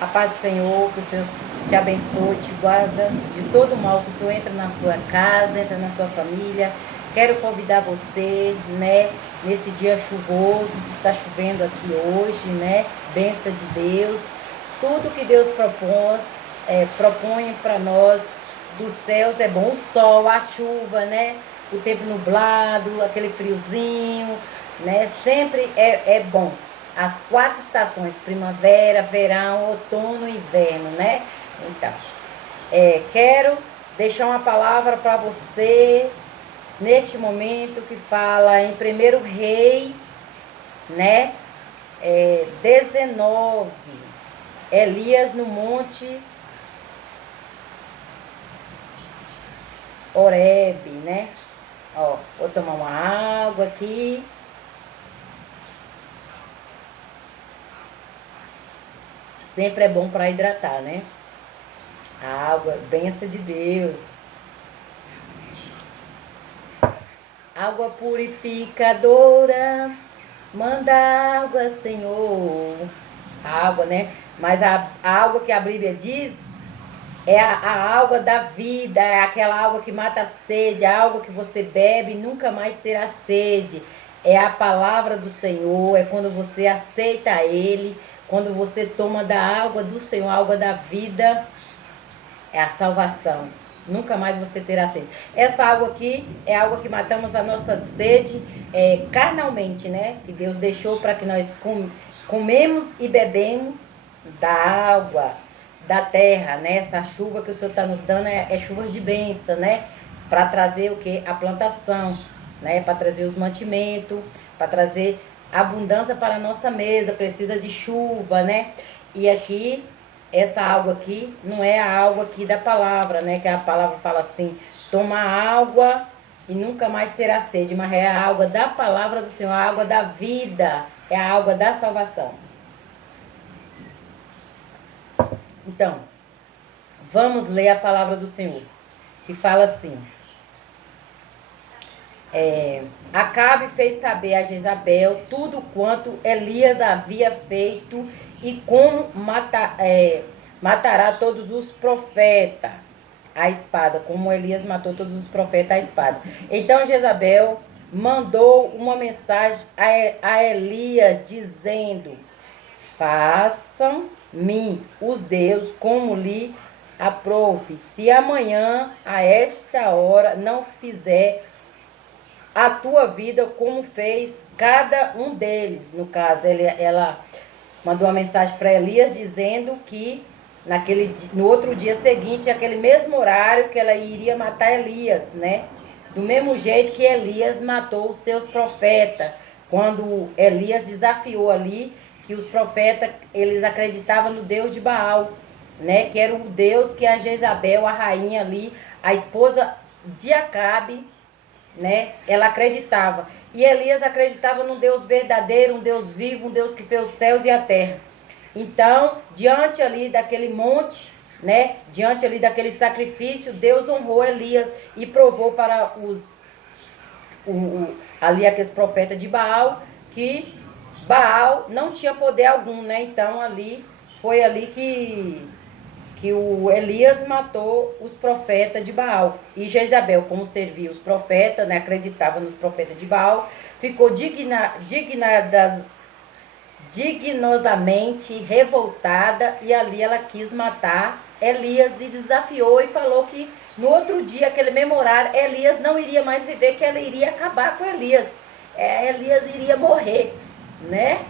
A paz do Senhor, que o Senhor te abençoe, te guarda de todo mal, que o Senhor entra na sua casa, entra na sua família. Quero convidar você, né, nesse dia chuvoso, que está chovendo aqui hoje, né, bênção de Deus. Tudo que Deus propõe para nós dos céus é bom. O sol, a chuva, né, o tempo nublado, aquele friozinho, né, sempre é bom. As 4 estações, primavera, verão, outono e inverno, né? Então, quero deixar uma palavra para você neste momento que fala em 1 Reis, né? 19, Elias no monte Horebe, né? Ó, vou tomar uma água aqui. Sempre é bom para hidratar, né? A água, bênção de Deus. Água purificadora, manda água, Senhor. A água, né? Mas a água que a Bíblia diz é a água da vida, é aquela água que mata a sede, a água que você bebe e nunca mais terá sede. É a palavra do Senhor, é quando você aceita Ele, quando você toma da água do Senhor, a água da vida, é a salvação. Nunca mais você terá sede. Essa água aqui é a água que matamos a nossa sede carnalmente, né? Que Deus deixou para que nós comemos e bebemos da água da terra, né? Essa chuva que o Senhor está nos dando é chuva de bênção, né? Para trazer o que? A plantação, né? Para trazer os mantimentos, para trazer abundância para a nossa mesa. Precisa de chuva, né? E aqui essa água aqui não é a água aqui da palavra, né? Que a palavra fala assim, toma água e nunca mais terá sede, mas é a água da palavra do Senhor, a água da vida, é a água da salvação. Então, vamos ler a palavra do Senhor, que fala assim, Acabe fez saber a Jezabel tudo quanto Elias havia feito e como matará todos os profetas à espada, como Elias matou todos os profetas à espada. Então Jezabel mandou uma mensagem a Elias dizendo, façam-me os deuses como lhe aprouve, se amanhã a esta hora não fizer a tua vida como fez cada um deles. No caso, ela mandou uma mensagem para Elias dizendo que no outro dia seguinte, aquele mesmo horário, que ela iria matar Elias, né? Do mesmo jeito que Elias matou os seus profetas, quando Elias desafiou ali que os profetas, eles acreditavam no Deus de Baal, né? Que era o Deus que a Jezabel, a rainha ali, a esposa de Acabe, né? Ela acreditava. E Elias acreditava num Deus verdadeiro, um Deus vivo, um Deus que fez os céus e a terra. Então, diante ali daquele monte, né? Diante ali daquele sacrifício, Deus honrou Elias e provou para ali aqueles profetas de Baal que Baal não tinha poder algum, né? Então ali foi ali que o Elias matou os profetas de Baal. E Jezabel, como servia os profetas, né, acreditava nos profetas de Baal, ficou dignosamente revoltada, e ali ela quis matar Elias e desafiou e falou que no outro dia, aquele mesmo horário, Elias não iria mais viver, que ela iria acabar com Elias. Elias iria morrer, né?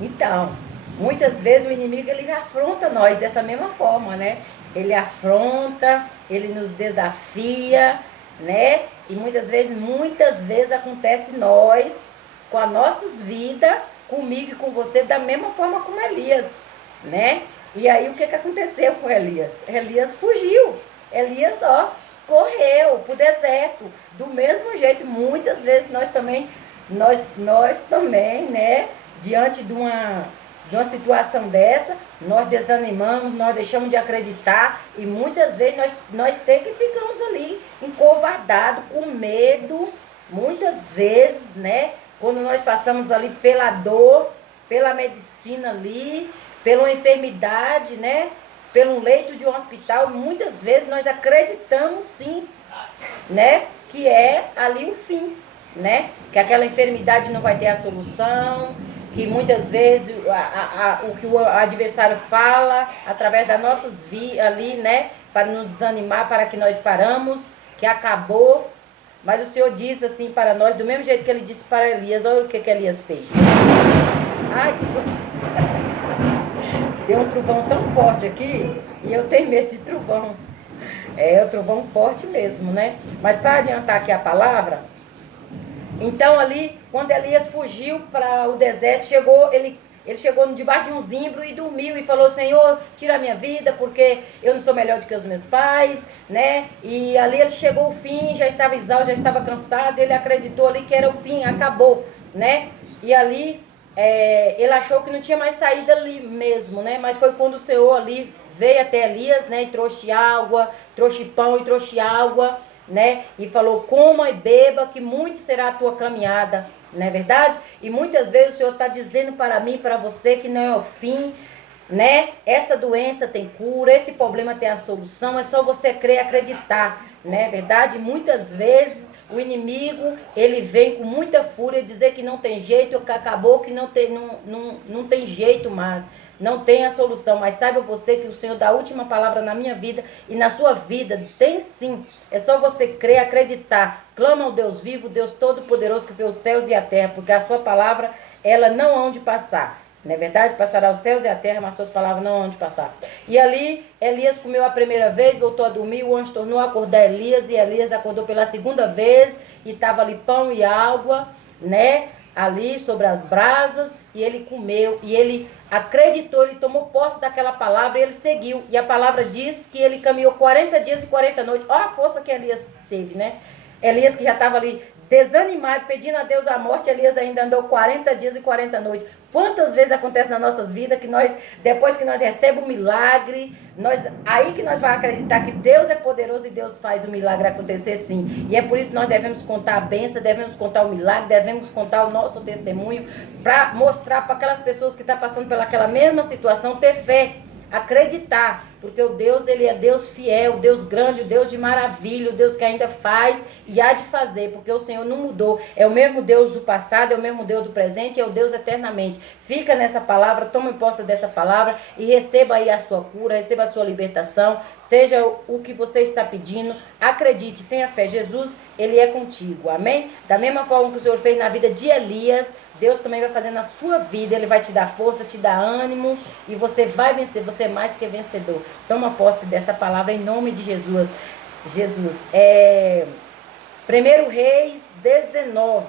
Então, muitas vezes o inimigo ele afronta nós dessa mesma forma, né? Ele afronta, ele nos desafia, né? E muitas vezes acontece nós, com as nossas vidas, comigo e com você, da mesma forma como Elias, né? E aí o que aconteceu com Elias? Elias fugiu. Elias, correu pro deserto. Do mesmo jeito, muitas vezes nós também, né? Diante de uma situação dessa, nós desanimamos, nós deixamos de acreditar e muitas vezes nós até que ficamos ali encovardados, com medo, muitas vezes, né? Quando nós passamos ali pela dor, pela medicina ali, pela uma enfermidade, né? Pelo um leito de um hospital, muitas vezes nós acreditamos sim, né? Que é ali o fim, né? Que aquela enfermidade não vai ter a solução, que muitas vezes o que o adversário fala através das nossas vidas ali, né? Para nos desanimar, para que nós paramos, que acabou. Mas o Senhor diz assim para nós, do mesmo jeito que ele disse para Elias, olha o que Elias fez. Ai, deu um trovão tão forte aqui e eu tenho medo de trovão. É, o trovão forte mesmo, né? Mas para adiantar aqui a palavra, então ali, quando Elias fugiu para o deserto, ele chegou debaixo de um zimbro e dormiu e falou: Senhor, tira a minha vida porque eu não sou melhor do que os meus pais, né? E ali ele chegou ao fim, já estava exausto, já estava cansado, ele acreditou ali que era o fim, acabou, né? E ali ele achou que não tinha mais saída ali mesmo, né? Mas foi quando o Senhor ali veio até Elias, né? E trouxe água, trouxe pão e trouxe água, né? E falou: coma e beba, que muito será a tua caminhada, não é verdade? E muitas vezes o Senhor está dizendo para mim, para você, que não é o fim, né? Essa doença tem cura, esse problema tem a solução, é só você crer e acreditar, né? Verdade? Muitas vezes o inimigo, ele vem com muita fúria dizer que não tem jeito, que acabou, que não tem jeito mais, não tem a solução. Mas saiba você que o Senhor dá a última palavra na minha vida e na sua vida, tem sim. É só você crer, acreditar. Clama ao Deus vivo, Deus todo-poderoso que fez os céus e a terra, porque a sua palavra, ela não há onde passar. Não é verdade? Passará os céus e a terra, mas suas palavras não hão de passar. E ali, Elias comeu a primeira vez, voltou a dormir, o anjo tornou a acordar Elias, e Elias acordou pela segunda vez, e estava ali pão e água, né? Ali sobre as brasas, e ele comeu, e ele acreditou, ele tomou posse daquela palavra, e ele seguiu. E a palavra diz que ele caminhou 40 dias e 40 noites. Olha a força que Elias teve, né? Elias que já estava ali desanimado, pedindo a Deus a morte, Elias ainda andou 40 dias e 40 noites. Quantas vezes acontece nas nossas vidas que nós, depois que nós recebemos o milagre, aí que nós vamos acreditar que Deus é poderoso e Deus faz o milagre acontecer sim. E é por isso que nós devemos contar a bênção, devemos contar o milagre, devemos contar o nosso testemunho, para mostrar para aquelas pessoas que estão passando pelaquela mesma situação, ter fé. Acreditar, porque o Deus, ele é Deus fiel, Deus grande, o Deus de maravilha, o Deus que ainda faz e há de fazer, porque o Senhor não mudou, é o mesmo Deus do passado, é o mesmo Deus do presente, é o Deus eternamente. Fica nessa palavra, tome posse dessa palavra e receba aí a sua cura, receba a sua libertação, seja o que você está pedindo, acredite, tenha fé, Jesus, ele é contigo, amém? Da mesma forma que o Senhor fez na vida de Elias, Deus também vai fazer na sua vida, ele vai te dar força, te dar ânimo e você vai vencer, você é mais que vencedor. Toma posse dessa palavra em nome de Jesus. 1 Reis 19.